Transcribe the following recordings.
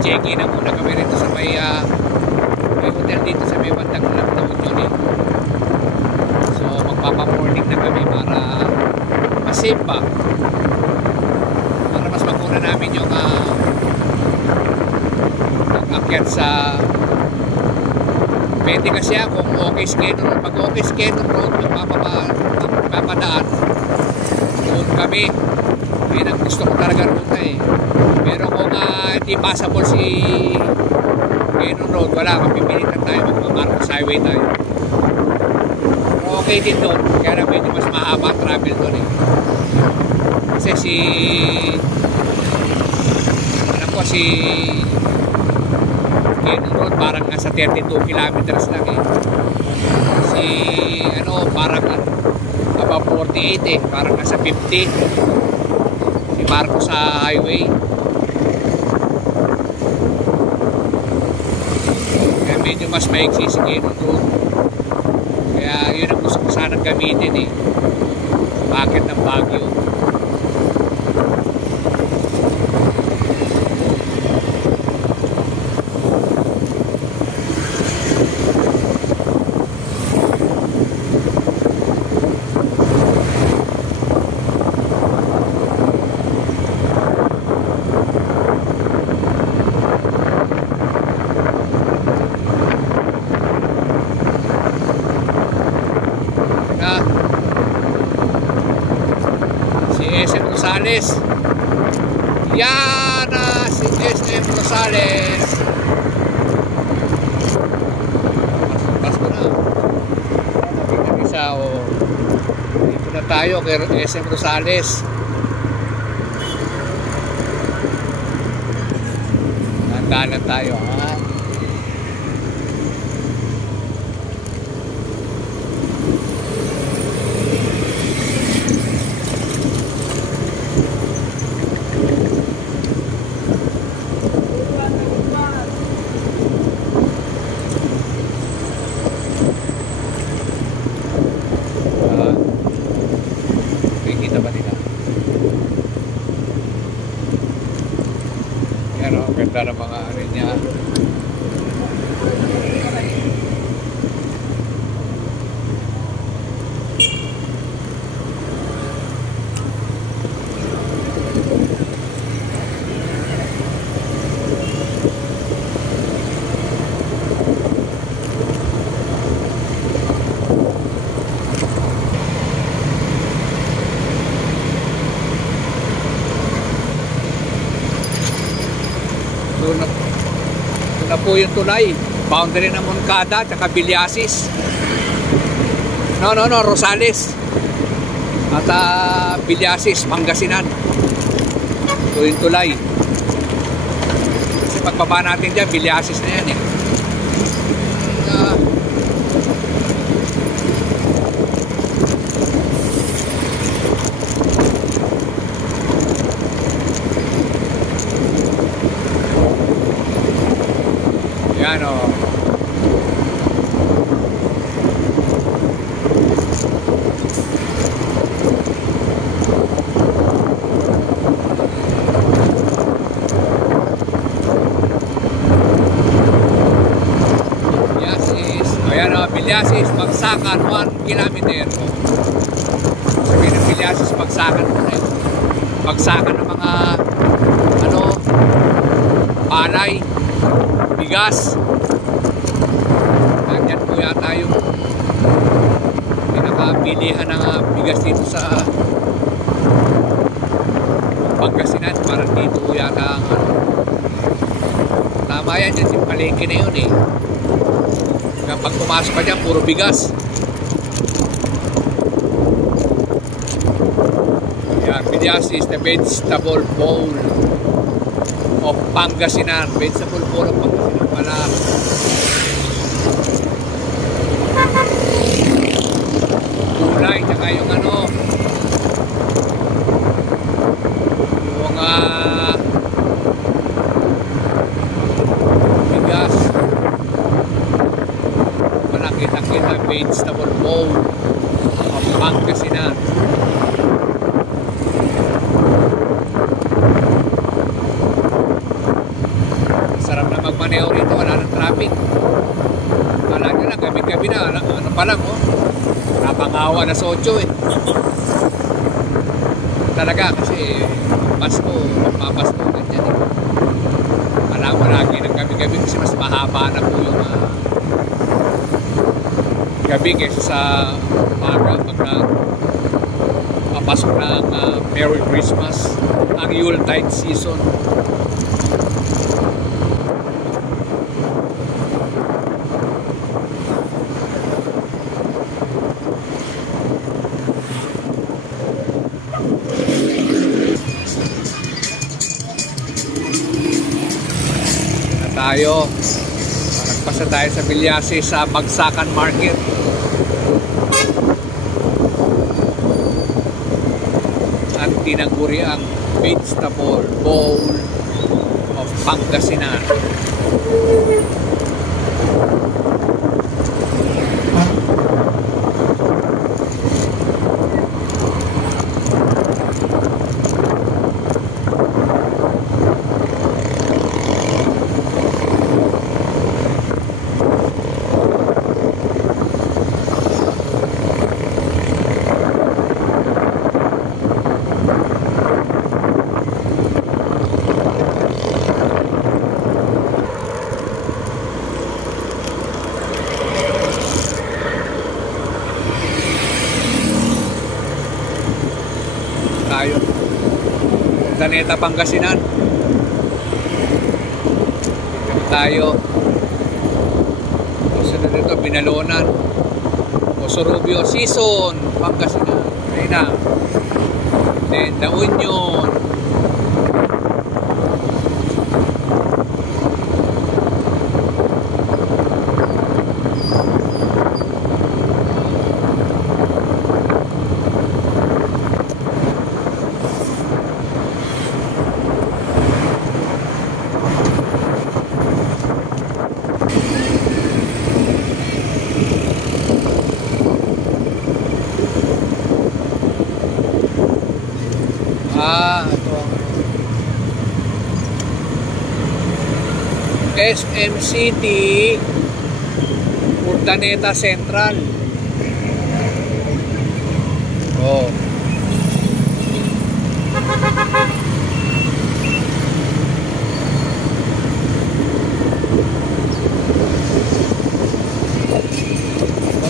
Check-in na muna kami rito sa may hotel dito sa may bandang Lagnaon yun eh. So magpapamorning na kami para mas-safe pa, para mas makuna namin yung akyat sa pwede kasi kung okay schedule. Pag okay schedule road yung papadaan doon kami, yun ang gusto ko talaga ruta eh. Pero kung hindi passable si Quezon Road, wala, mapipilitan tayo, mag-Marcos Highway tayo. Pero okay din doon, kaya na medyo mas mahaba travel doon eh. Kasi si Quezon Road parang nasa 32 kilometers lang eh. Parang about 48 eh, parang nasa 50 si Marcos sa highway. Kaya medyo mas maiksi si Quezon Road, kaya yun ang gusto ko sanang gamitin eh, bakit ng Baguio. SM Rosales. Yan si SM Rosales. Pasko na. Isa dito na tayo kay SM Rosales. Handa na tayo ha. Kita ba nila? Yan o, ganda ng mga ano niya. Doon na po yung tulay, boundary ng Moncada tsaka Villasius. Rosales at Villasius, Pangasinan. Ito yung tulay. Kasi pagbaba natin dyan, Villasius na yan eh. Yan o. Villasius, Bagsakan, 1 kilometer. Sabihin ng Villasius, Bagsakan mo na yun. Bagsakan ng mga palay, bigas. Ganyan po yata yung pinakabilihan ng bigas dito sa Pangasinan. Parang dito yata ang tama yan dyan, yung palengke na yun eh. Pag pumasok ka dyan, puro bigas. Yan, Villasius, the vegetable bowl of Pangasinan. Vegetable bowl of Pangasinan pala. Gulay, tsaka yung bigas. Kita vegetable bowl of Pangasinan. maneho rito, wala nang traffic. Kala nyo lang, gabi-gabi na, ano pa lang, oh. Napangawa na 8 eh. Talaga, kasi Pasko, magpapasko, ganyan eh. Kala mo lagi ng gabi-gabi kasi mas mahaba na po yung gabi kaysa sa umaga pagka papasok na ang Merry Christmas, ang Yuletide season. Tayo nagpasa tayo sa Bilyase sa Bagsakan Market. At tinaguri ang vegetable bowl of Pangasinan. Tayo Daneta, Pangasinan. Dito tayo. Tapos dito Binalonan, Osorobio season, Pangasinan. Ayun na. Then La Union. Ito SM City, Urdaneta Central. Oh.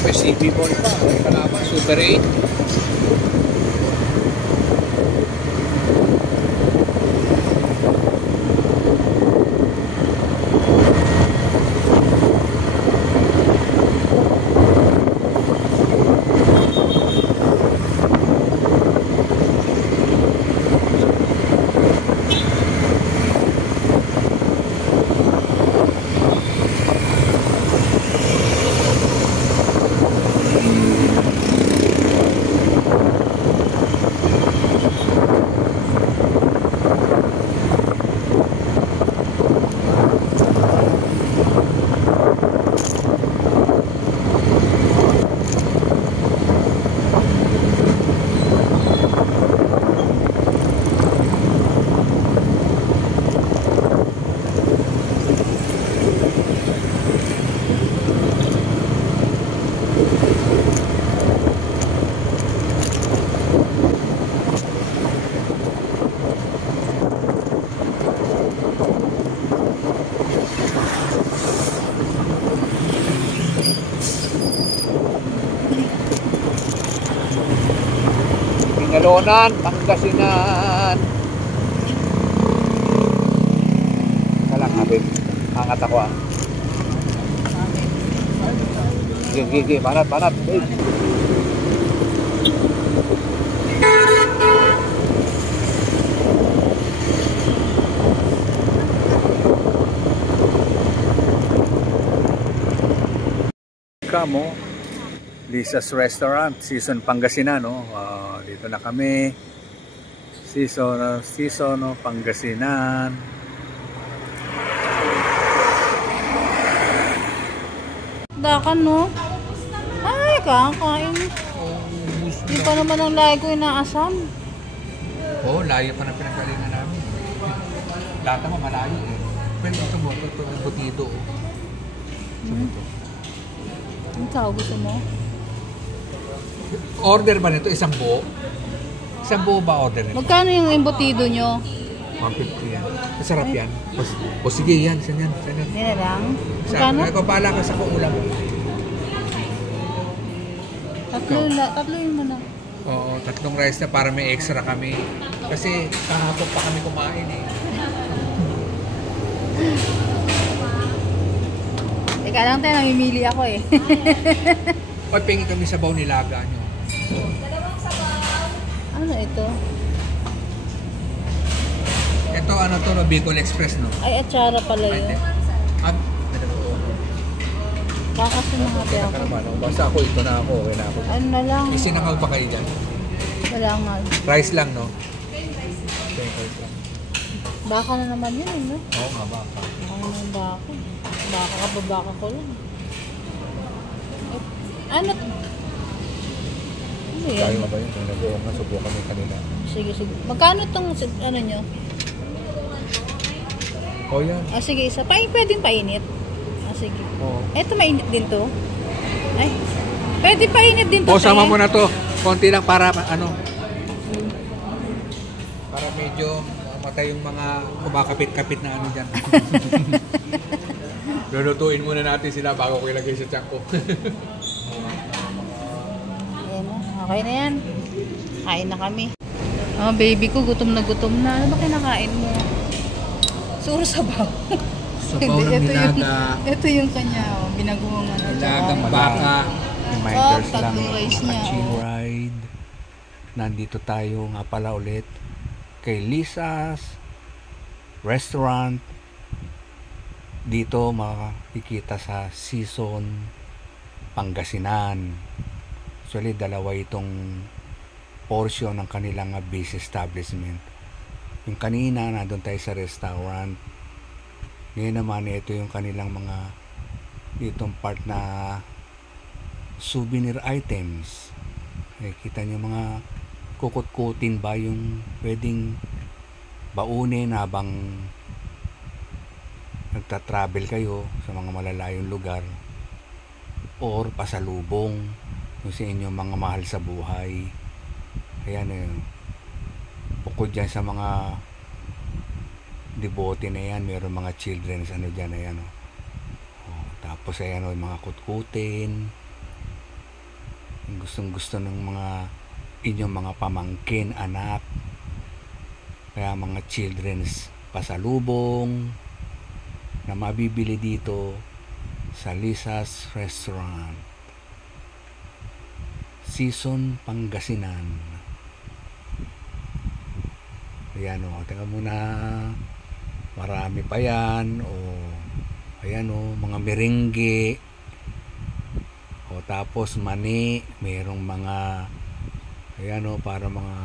May CB Ball pa, may kalaban, Super 8. Binalonan, Pangasinan. Kalang habib, angat ako ah. Gigi, banat. Kamo Lisa's Restaurant, Season Pangasinan, no? Dito na kami. Season no, Pangasinan. Dakan, no? Ay, kakain. Hindi pa naman ang lahi ko inaasam. Oo, layo pa na pinagalingan namin. Lahat naman malayo eh. Pwede ito mo, ito ang butido. Ikaw, gusto mo? Order ba nito? Isang buo? Isang buo ba order nito? Magkano yung embutido nyo? 150 yan. Masarap yan. O sige yan, saan yan? Saan yan? Hindi na lang. Saan? Magkano? Ay, kapala ka sa kuulam. Tatlo yun mo na. Oo, 3 rice na para may extra kami. Kasi kahapon pa kami kumain eh. Teka lang tayo, namimili ako eh. Pag pengi kami sabaw nilaga nyo. Ano ito? Ito ano to, no? Bicol Express, no? Ay, atsara pala Ay, yun. Baka sumangati ako. Basta ako, ito na ako. Okay na ako. Ano na lang? Isinangaw pa kayo dyan? Wala nga. Rice lang, no? Okay, rice lang. Baka na naman yun eh, no? Oo nga, baka. Baka naman baka. Baka ka ba baka ko lang. Ano? Ano Kaya yun? mo ba yun? Kung nag-uong nga, subukan mo kanila. Sige, sige. Magkano tong ano nyo? Oh, yan. Ah, sige, isa. Pwedeng painit. Ah, sige. Oo. Eto, mainit din to. Ay. Pwede painit din to. O, sama te. mo na to. Konti lang para, ano, para medyo matay yung mga kumakapit-kapit na ano dyan. Lulutuin muna natin sila bago ko ilagay sa tiyan ko. Ayan na. Okay na yan. Kain na kami. Ah, baby ko, gutom na gutom na. Ano ba kinakain mo? Suro sabaw. Sabaw ng nilaga. Ito yung kanya, oh, binagungan na. Nilagang baka. Reminders lang, Chill ride. Nandito tayo nga pala ulit kay Lisa's Restaurant. Dito makikita sa Season Pangasinan. Actually, dalawa itong portion ng kanilang base establishment. Yung kanina, nandun tayo sa restaurant. Ngayon naman, ito yung kanilang mga ditong part na souvenir items. Kita nyo mga kukut-kutin ba yung pwedeng baunin habang nagta-travel kayo sa mga malalayong lugar or pasalubong yung sa inyong mga mahal sa buhay. Ayan eh, bukod dyan sa mga devote na yan, mayroon mga children's ano dyan, ayan o. Tapos ayan o, mga kutkutin, gustong gusto ng mga inyong mga pamangkin, anak, kaya mga children's pasalubong na mabibili dito sa Lisa's Restaurant, Season Pangasinan. Ayan o, tingnan mo na, marami pa yan. O, ayan o, mga merengue. O, tapos mani, mayroong mga, ayan o, para mga,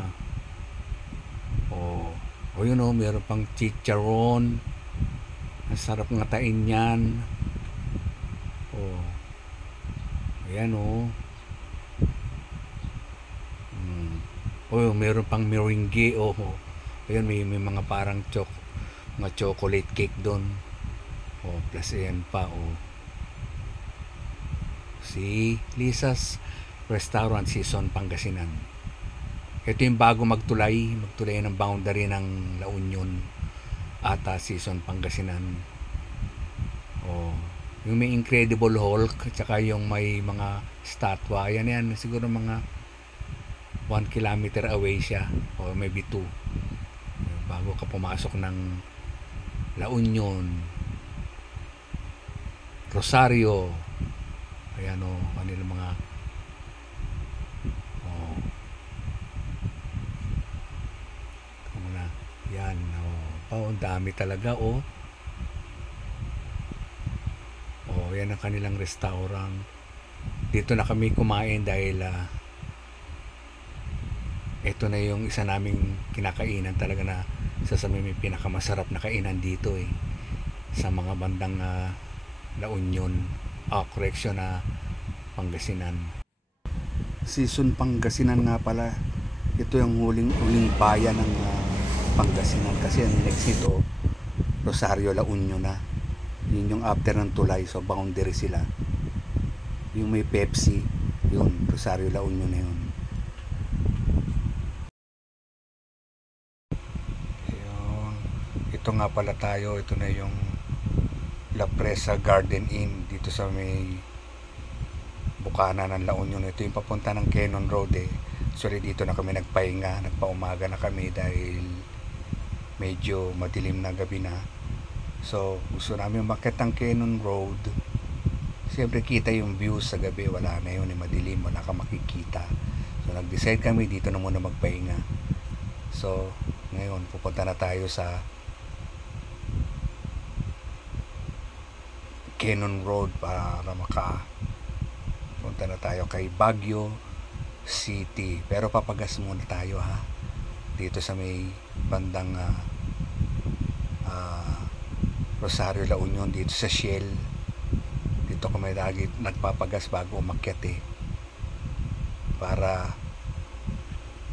o yun o, mayroong pang chicharon. Ang sarap ngatain yan. O, ayan o. O, mayroong pang merengue o. Ayan, may mga parang mga chocolate cake doon. O, plus ayan pa, o. Si Lisa's Restaurant, Season Pangasinan. Ito yung bago magtulay ng boundary ng La Union at Season Pangasinan. O, yung may Incredible Hulk, tsaka yung may mga statwa. Ayan yan, siguro mga 1 kilometer away siya, o maybe 2. Bago ka pumasok ng La Union, Rosario, ayan o, kanilang mga na, yan o, ang dami talaga o. Yan ang kanilang restaurant. Dito na kami kumain dahil ito na yung isa naming kinakainan talaga na sa may pinakamasarap na kainan dito sa mga bandang La Union, correction na Pangasinan. Season Pangasinan nga pala, ito yung huling bayan ng Pangasinan kasi ang next nito Rosario La Union na. Yun yung after ng tulay, so boundary sila. Yung may Pepsi, yun, Rosario La Union na yun. Ayun. Ito nga pala tayo, ito na yung La Presa Garden Inn dito sa may Bukana ng La Union. Ito yung papunta ng Cannon Road eh. Actually dito na kami nagpahinga, nagpaumaga na kami dahil medyo madilim na gabi na. So gusto namin umakyat ng Cannon Road. Siyempre kita yung views sa gabi, wala na yun, madilim, wala ka makikita. So nag-decide kami dito na muna magpahinga. So ngayon pupunta na tayo sa Cannon Road para punta na tayo kay Baguio City. Pero papagas muna tayo ha, dito sa may bandang Rosario La Union, dito sa Shell. Dito kami lagi nagpapagas bago umakyat eh, para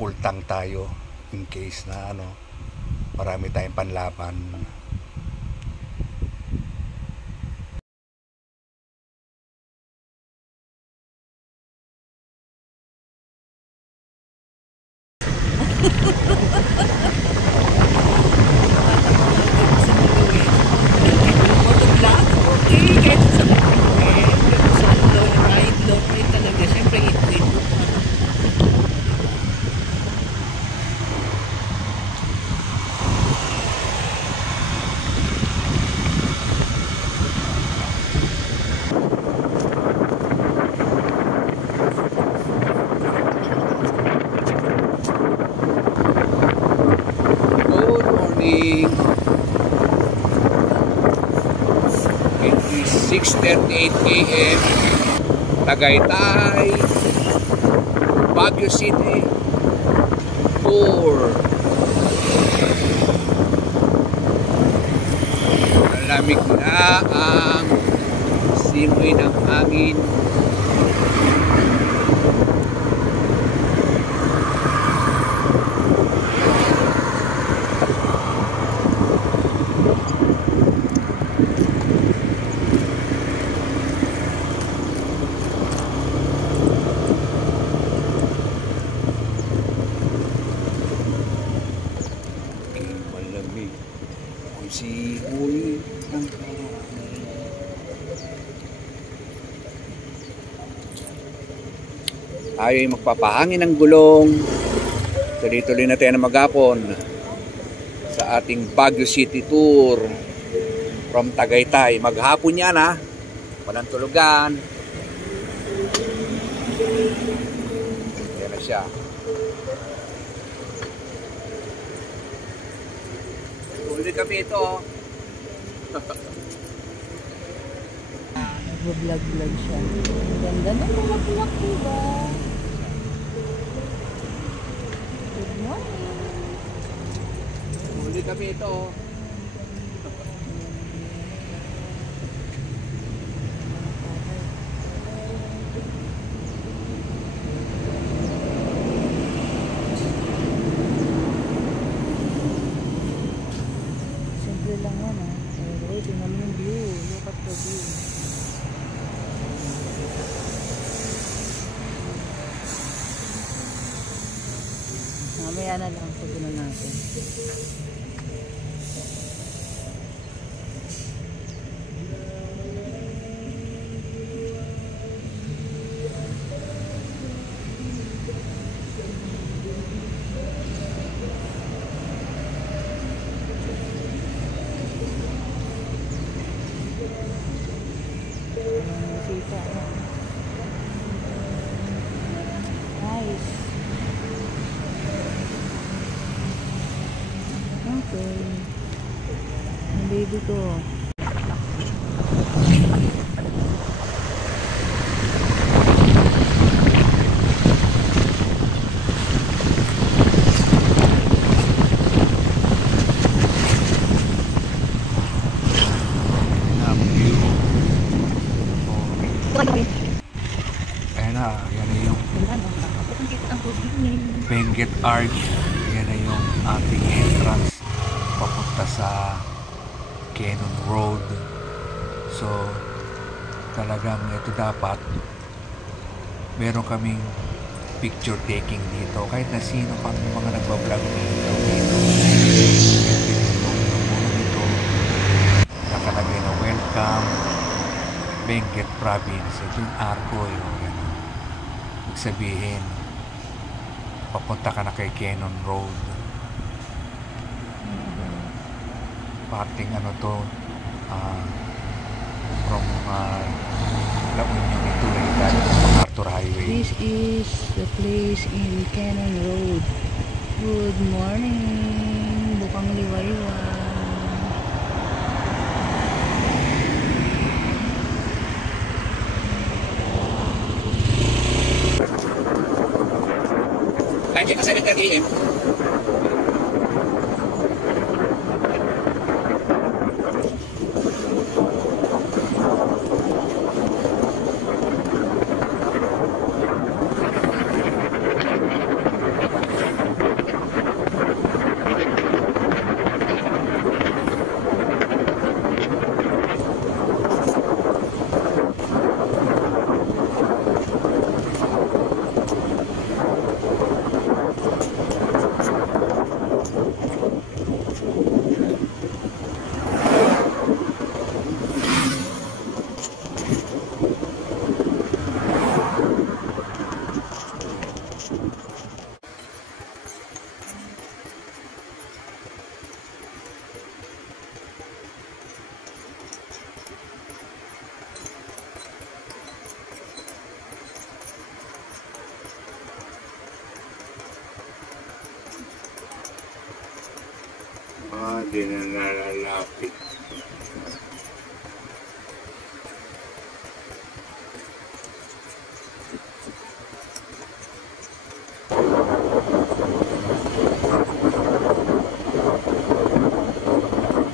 ultang tayo in case na marami tayong panlaban. It is 6:38 AM, Tagaytay, Baguio City tour. Malamig na ang simoy ng hangin. Simoy ng hangin. Tayo ay magpapahangin ng gulong. Tuloy-tuloy na tayo na maghapon sa ating Baguio City Tour from Tagaytay. Maghapon yan ha, walang tulugan. Ayan na siya. Uli kami ito. Nag-vlog siya. Ganda na mga vlog, diba? Good morning. Uli kami ito. Lang yan ha. Okay, tingnan mo yung view. Look at the view. Mamaya na lang pag gano'n natin. Nice. Okay. Ang baby ko. Ayan na, yan na yung Benguet Arch. Yan na yung ating entrance papunta sa Cannon Road. So talagang ito dapat meron kaming picture taking dito kahit na sino pang mga nagbablog dito. Ito nakalagay na welcome Benguet Province. Ito yung arko yung ibig sabihin papunta ka na kay Cannon Road. Parting ano to from La Union ito dahil sa MacArthur Highway. This is the place in Cannon Road. Good morning, Bukang Liwayway. Ay, kasi nag-AM. Di na nalalapit.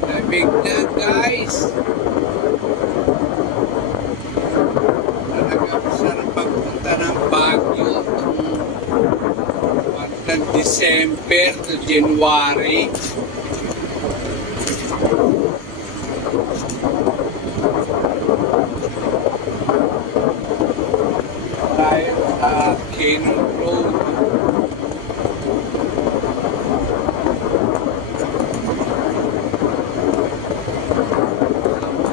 Lamig na guys. Talagang sarap pagpunta ng Baguio. Ng December to January. Tayo sa Cannon Road.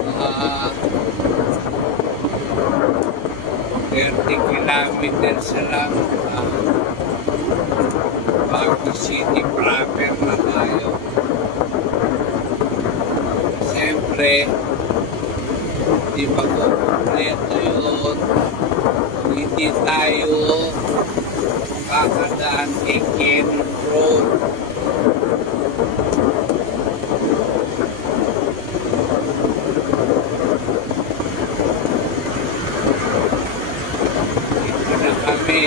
Mga 30 kilometers lang Baguio City proper na tayo. Siyempre di pa kompleto yun hindi tayo kakadaan kay Cannon Road. Ito na kami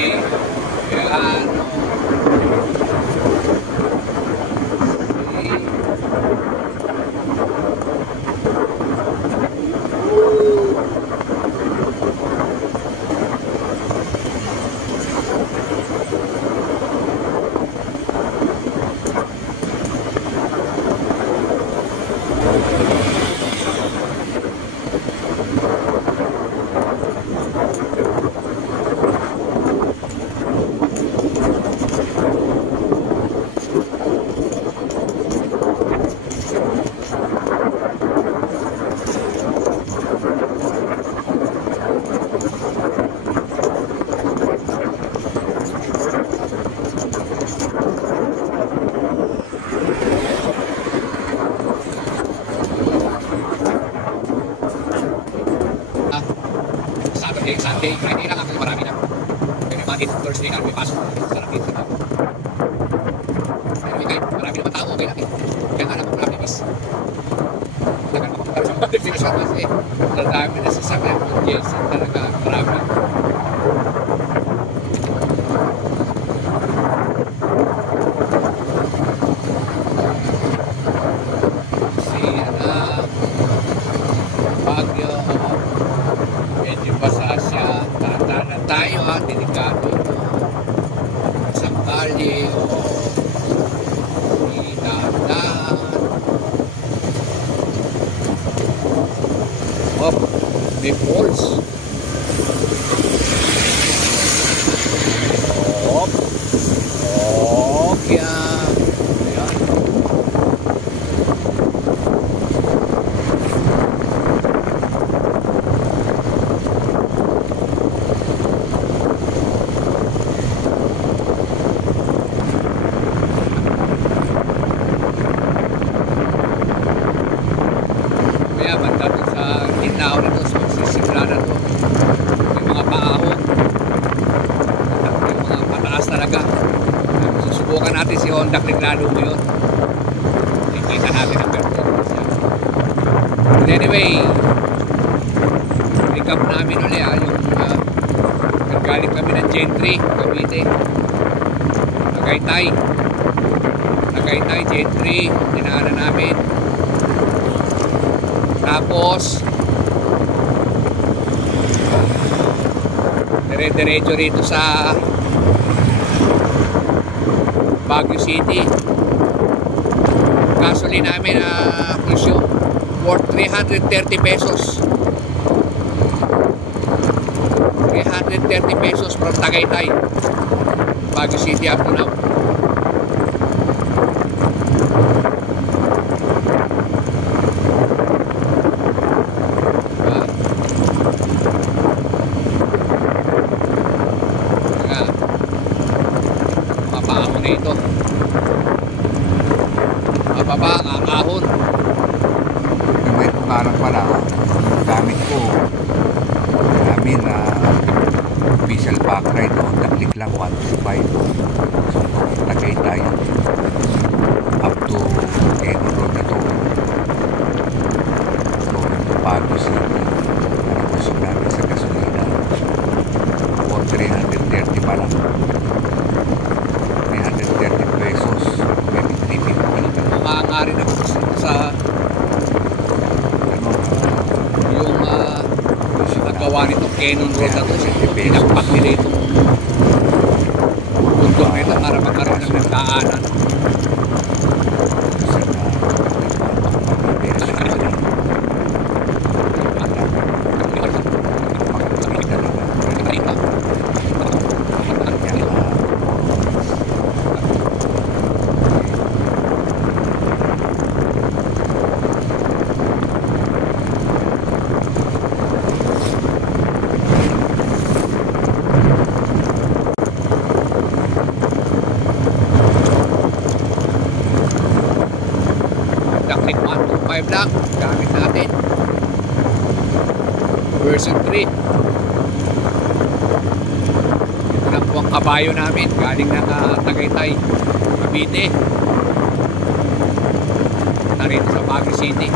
kaya Sunday, Friday lang ako marami na. Kaya Monday, Thursday na may pasok. Sarap dito na. Pero okay, marami naman tao, okay natin. Kaya nga naman marami miss. Tagal makapunta sa mga destination kasi dami na sasakyan. Yes, talaga marami. Baguio, medyo basa siya, tatanan tayo ha, delikado sa kali o hinandaan May falls. Hop. Hop. Yan. Ayan. Kaya banda doon sa gitna ko nito, magsisimula na to. May mga paahon. May mga pataas talaga. Susubukan natin si Honda Click lalo ngayon. Kikita natin ang performance niya. But anyway, recap namin ulit yung galing kami ng Gentry, Cavite. Tagaytay, Gentry, dinaanan namin. Tapos dire-diretso rito sa Baguio City. Gasoline namin presyo worth 330 pesos. 330 pesos from Tagaytay, Baguio City up to now. Ito mababa ang ahon. Yung may tukaran pala, gamit ko namin na official back ride o Click lang 125. So Tagaytay up to Quezon Road na to. So ito Baguio City, nagpusok namin sa gasolina for 330 pa lang. 330 pesos, maybe 350. Mga rin ako sa ano, yung nagawa nitong Canon Road na to. Pinakpak nila itong bundok nito para magkaroon ng nagdaanan. Click 125 lang gamit natin, version 3. Ito na po ang kabayo namin galing ng Tagaytay, Cavite na rin sa Baguio City.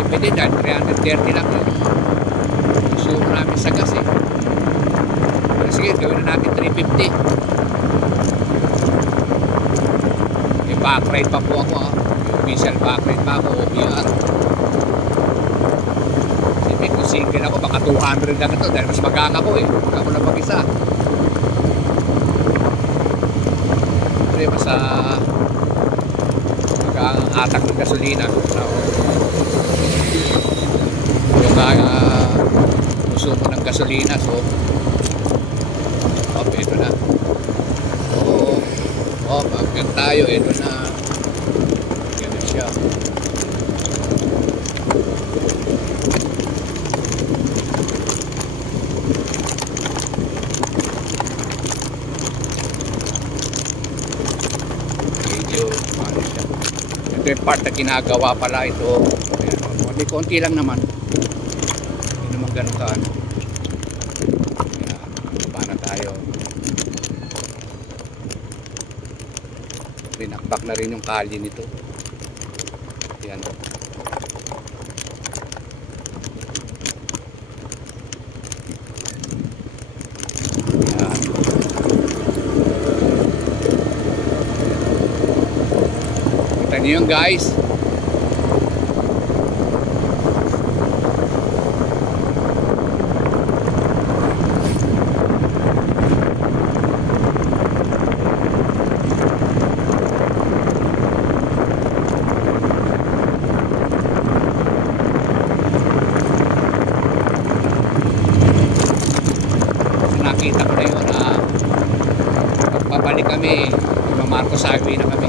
Depende dahil 330 lang yung gusto namin sa gas eh. Pero sige, gawin na natin 350. Backride pa po ako yung official backride pa ako, OBR. Siyempre kung single ako baka 200 lang ito dahil mas magang ako eh, ako lang mag-isa. Siyempre mas magang atak ng gasolina. Yung gusto mo ng gasolina, so ito na. Pagkat tayo, ito na. Ganun siya. Medyo, ano siya. Ito yung part na ginagawa pala ito. Ayan, konti lang naman. Hindi naman ganun ka. Baba na tayo. Pinakbak na rin yung kalye nito. Yan. Yan. Kita niyo yun guys. kami, yung Marcos Highway na kami.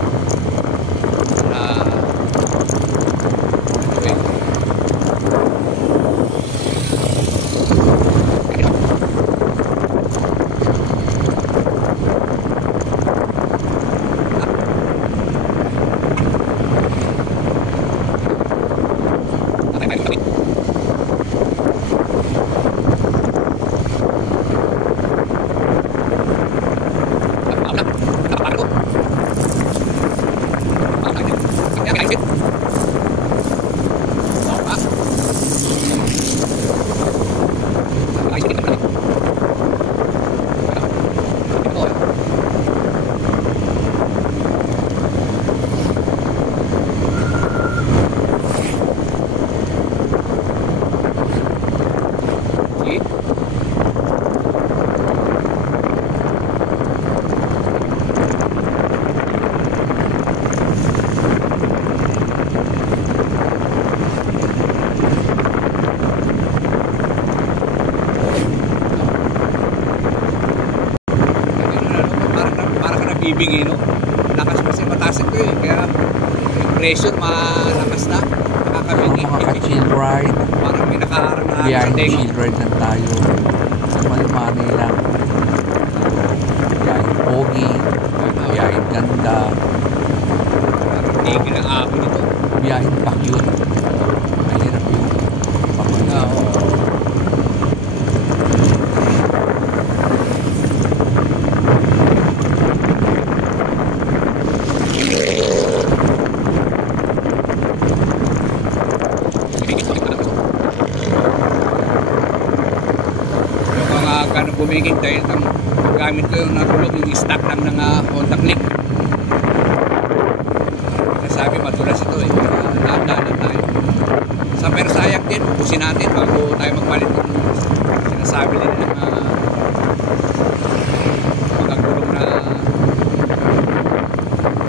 Bibigay, no? Lakas kasi mataas ito eh. Kaya yung pressure malakas na. Nakakabigay. Mga ka-chill ride. Parang may nakaharang na Biyahing chill ride lang tayo. Malumani lang. Biyahing pogi. Biyahing ganda. Parang tigil ang ako nito. Biyahing pakyut. Mahirap yung papunta. Bumiging dahil ang gamit ko yung natulog yung stock lang ng Honda Click. Nasabi madulas ito eh. Dahan-dahan tayo. Pero sayang din, ubusin natin bago tayo magpalit. Sinasabi din ng mga gulong na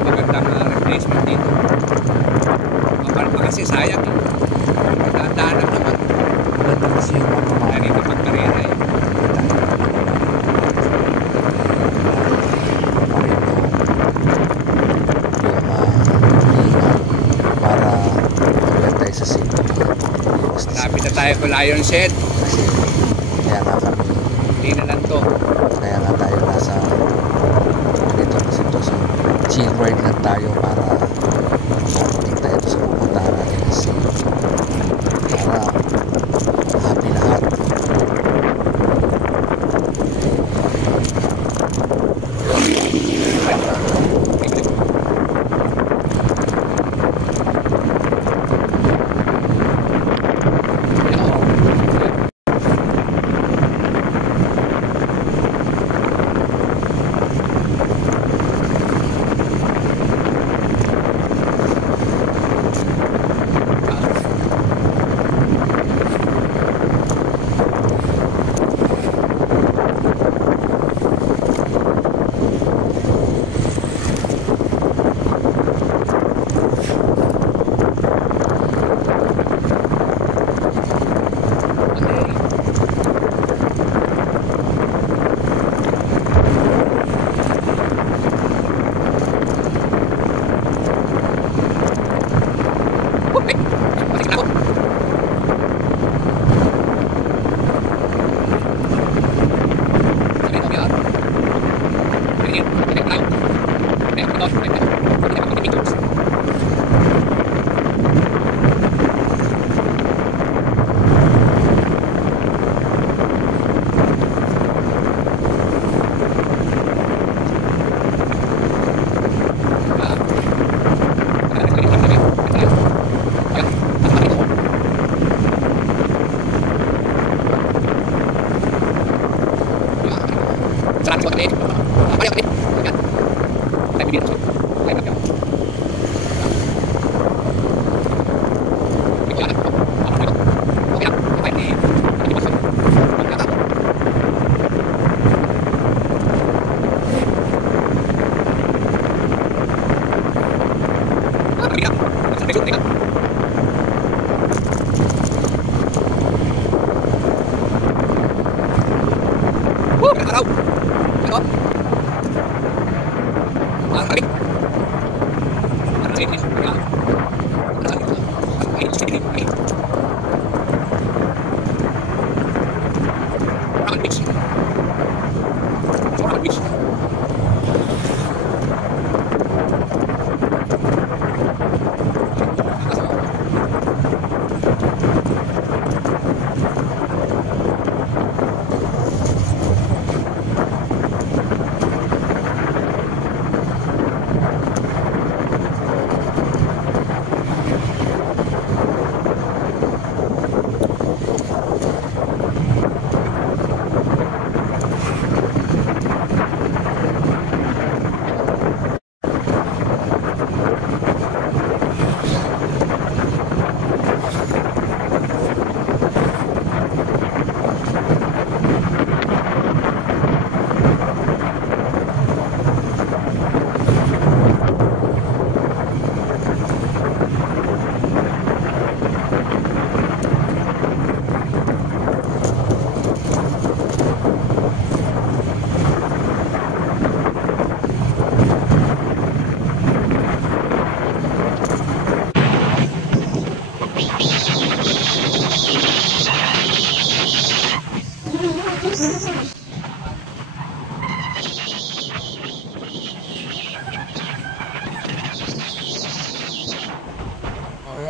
magandang replacement dito. Mapalit pa kasi sayang eh. Dahan-dahan lang naman. Maganda kasi yung mga ganito pagkarera eh. Lapit na tayo ko Lion Shed. Kasi kaya nga kami hindi na lang to. Kaya nga tayo nasa ganito kasi ito sa chill ride lang tayo para makarating tayo sa pupuntahan natin kasi para happy lahat.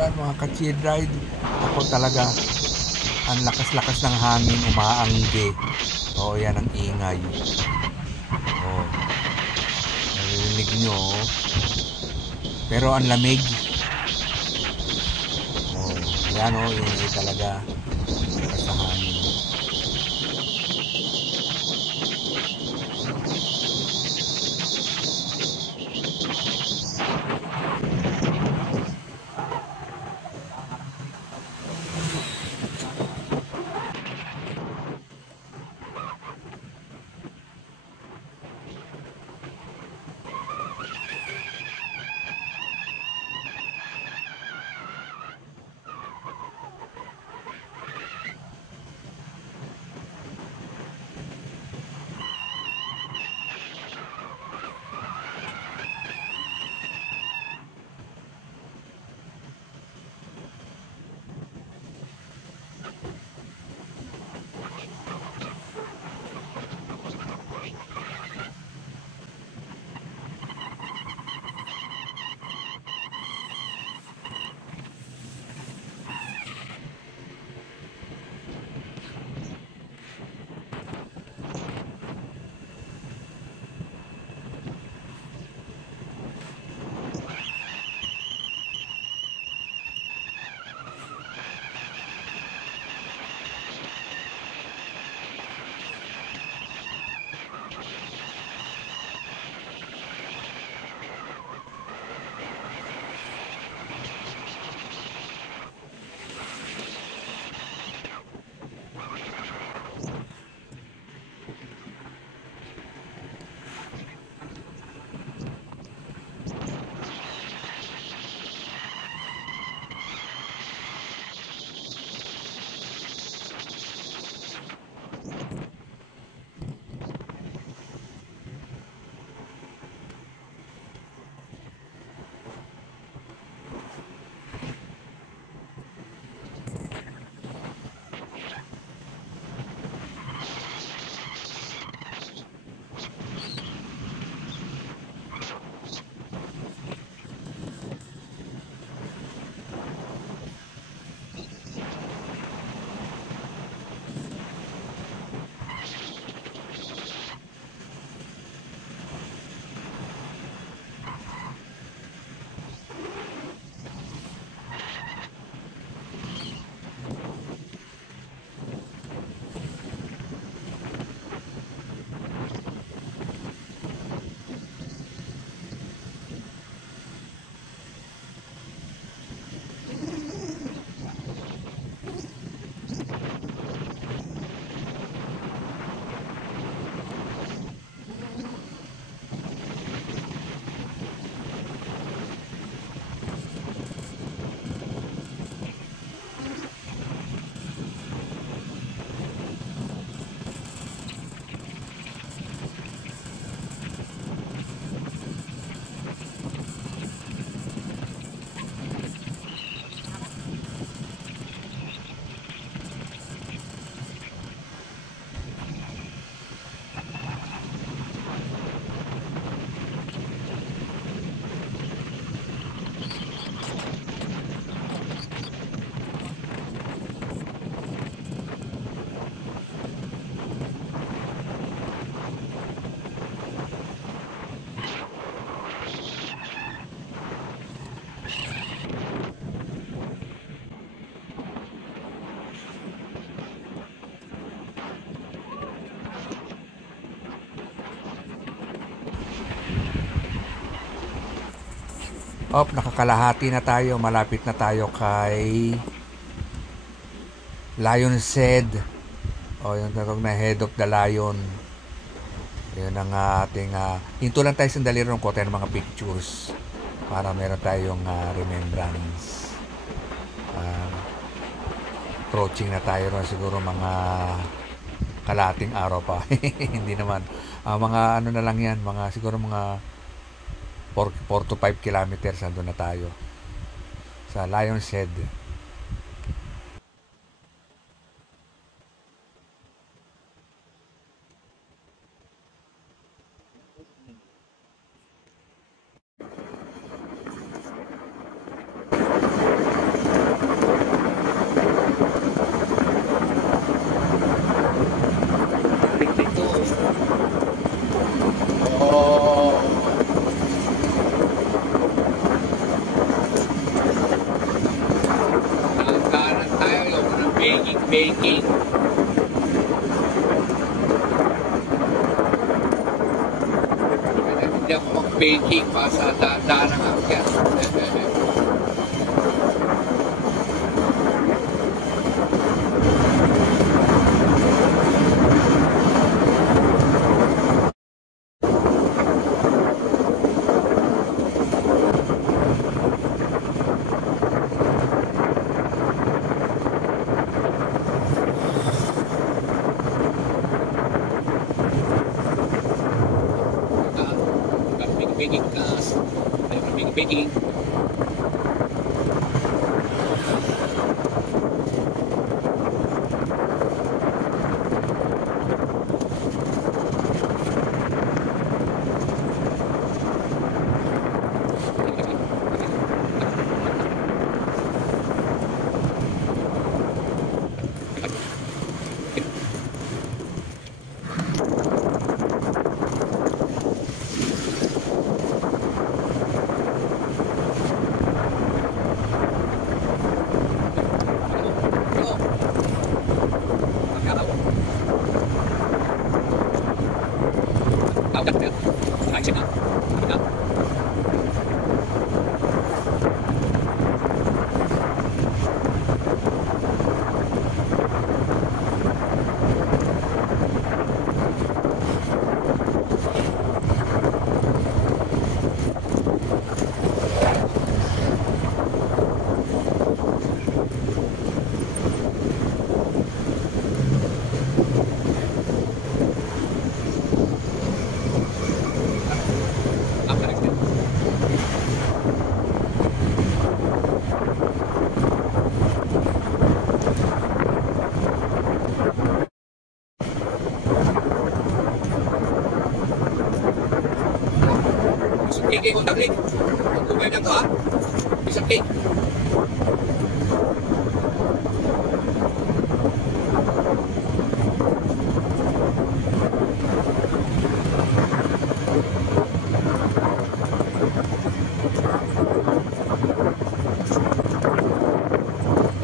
Ayan mga ka-chill ride, ako talaga ang lakas-lakas ng hangin, umaangge. O yan ang ingay. O, narinig nyo, oh. Pero ang lamig. O, yan o, ingay talaga. Lakas ng hangin. Nakakalahati na tayo. Malapit na tayo kay Lion's Head. Yung tatawag na Head of the Lion. Yun ang ating... hinto lang tayo sandali rin ko tayo ng mga pictures para meron tayong remembrance. Approaching na tayo rin siguro mga kalating araw pa. Hindi naman. Mga ano na lang yan. Siguro mga 4 to 5 kilometers ando na tayo sa Lion's Head. Baking. Hindi ako mag-baking pa sa daan ng akyat. Baking class, baking. Cake ko daglig. Kung may nagawa, isang cake.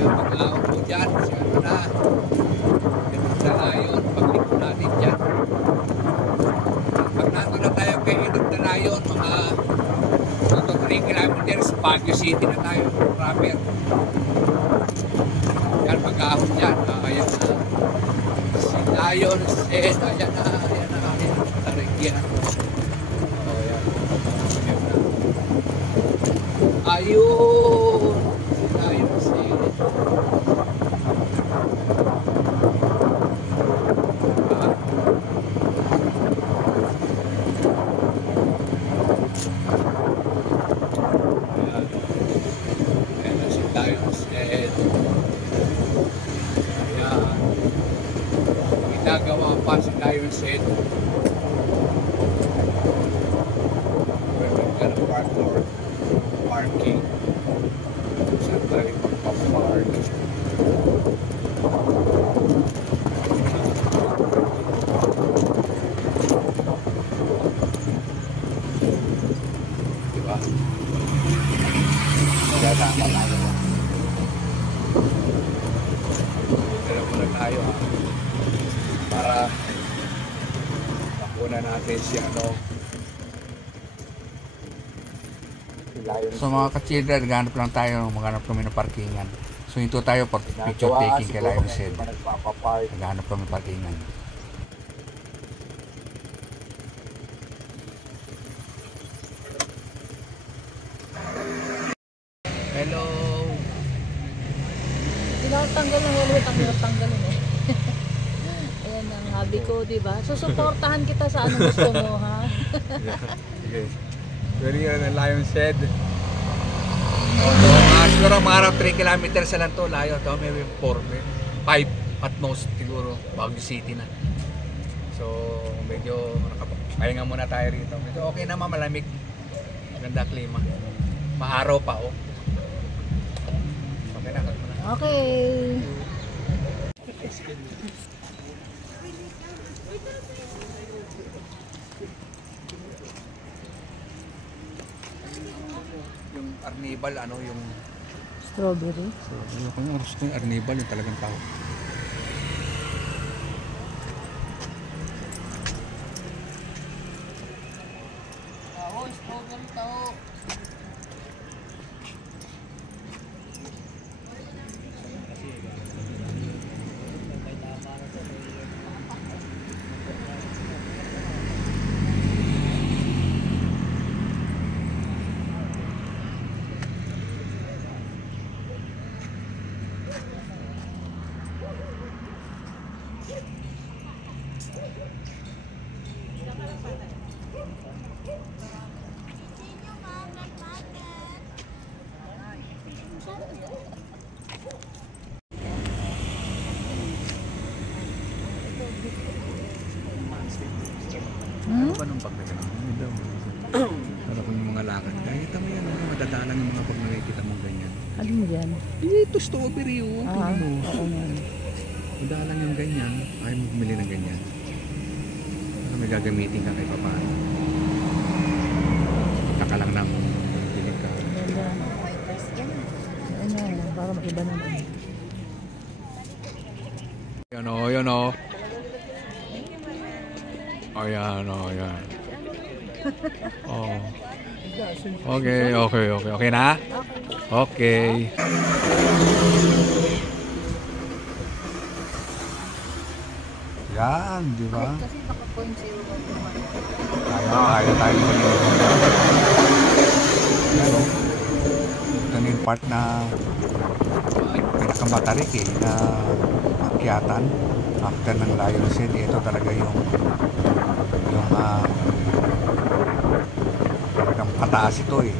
Pag-aawag po dyan, siguro na. Ganun na yun, pag-link natin dyan. Pag nato na tayo kay Edog na Layon, mga 2-3 kilometers, Baguio City na tayo, proper. Yan, pag-aahon dyan, ayan na. Si Layon, ayan na. Tarigyan. O, yan. Ayun! Si Layon, ginagawa pa si Lion's Head. We're gonna park or parking. Saan tayo magpapark? Diba? Magkatama tayo. Pero muna tayo para makuna natin si So mga ka-children, maghanap kami ng parkingan. So ito tayo for picture taking kay Lion's Head. Maghanap kami ng parkingan. Hello! Tinatanggal ng helmet, ang hirap tanggalin eh. Ayan ang hobby ko, diba? Susuportahan kita sa anong gusto mo, ha? Yes. Pero yun ang Lion's Head. Siguro mga 3 kilometers na lang to, layo to, may 4, 5 at most siguro, Baguio City na. So medyo pahinga muna tayo rito. Medyo okay naman, malamig, maganda klima, maaraw pa oh. Okay na, cut mo na. Okay. Yung Arnibal, ano yung Strawberry. so, ano ko yung Arnibal, yung talagang tao. Strawberry tao. Ano ba nung pag nagano? Para kung yung mga lakad. Nakita mo yan, madadalang yung mga pag nakikita mo ganyan. Alin yan? Ito strawberry oh. Ah, Tingnan mo. oo nga. Madalang yung ganyan. Ayaw mo bumili ng ganyan. Ano may gagamitin ka kay papa? Taka lang na mo. Piling ka. Ganda. Ano, para maiba naman. Yan o, yan o. Ayan o, ayan. Oh. Okay, okay, okay. Okay na? Okay. Yan, di ba? Kasi naka 0.01 naman. Kaya tayo mag-iwan. Yan o. Ito na yung part na pinakamatarik eh, na akyatan after ng Lion's Head. Ito talaga yung talagang pataas ito eh.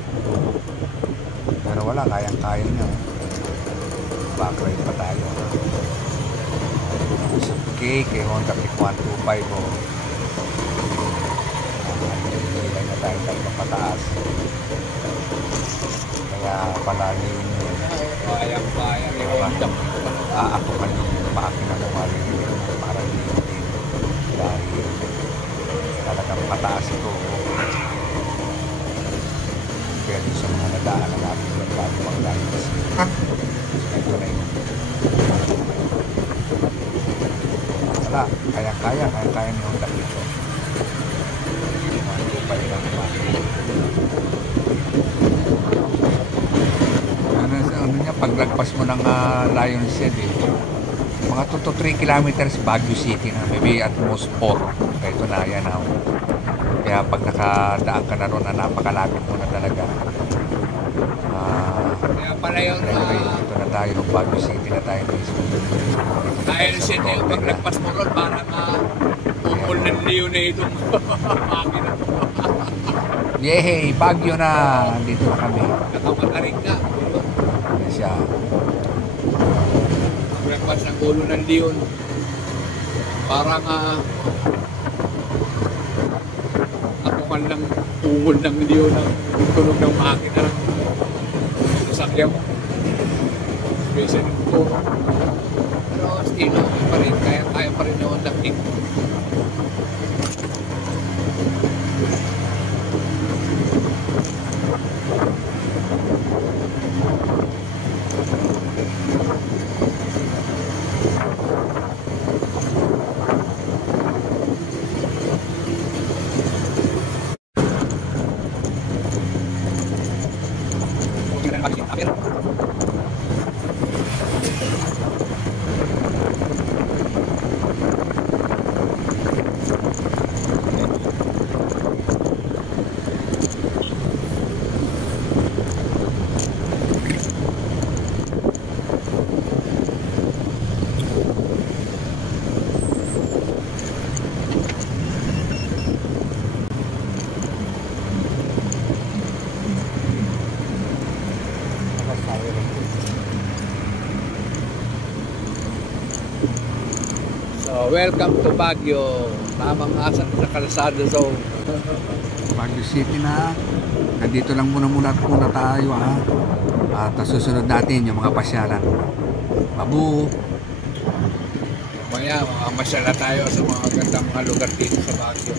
Pero wala, kayang-kaya niya. Backride pa tayo. It's okay kay Honda Click 125 o. Hindi na tayo talaga pataas. Kaya palagi yun yun. Kayang-kaya. Ako pa yung makina mo maririnig mo para hindi dahil talagang pataas ito. Pero sa mga nadaanan natin yung bago mag-galing kasi ito na yun. Wala, kaya-kaya ni Honda dito. Matupay lang pa. Ano niya, paglagpas mo ng Lion's Head eh, mga 2 to 3 kilometers Baguio City na, maybe at most 4. Kaya ito na, yan na. Kaya pag nakadaan ka na ron, napakalapit mo na talaga. Kaya pala yung Anyway, dito na tayo, Baguio City na tayo mismo. Lion's Head na yung paglagpas mo ron, parang umul ng liyo na itong makina. Yehey, Baguio na! Dito na kami. Nakamatarik na. Ano siya? Paglagpas ng ulo ng liyon. Parang nakukan ng umul ng liyo ng tunog ng makina ng sasakyan mo. Special yung turo. Pero still, okay pa rin. Kaya pa rin yung dating. So, welcome to Baguio. Tamang asan sa Calzada Zone. Baguio City na. Nandito lang muna tayo ha. At susunod natin yung mga pasyalan. Babu. Maya, makamasyala tayo sa mga gandang mga lugar dito sa Baguio.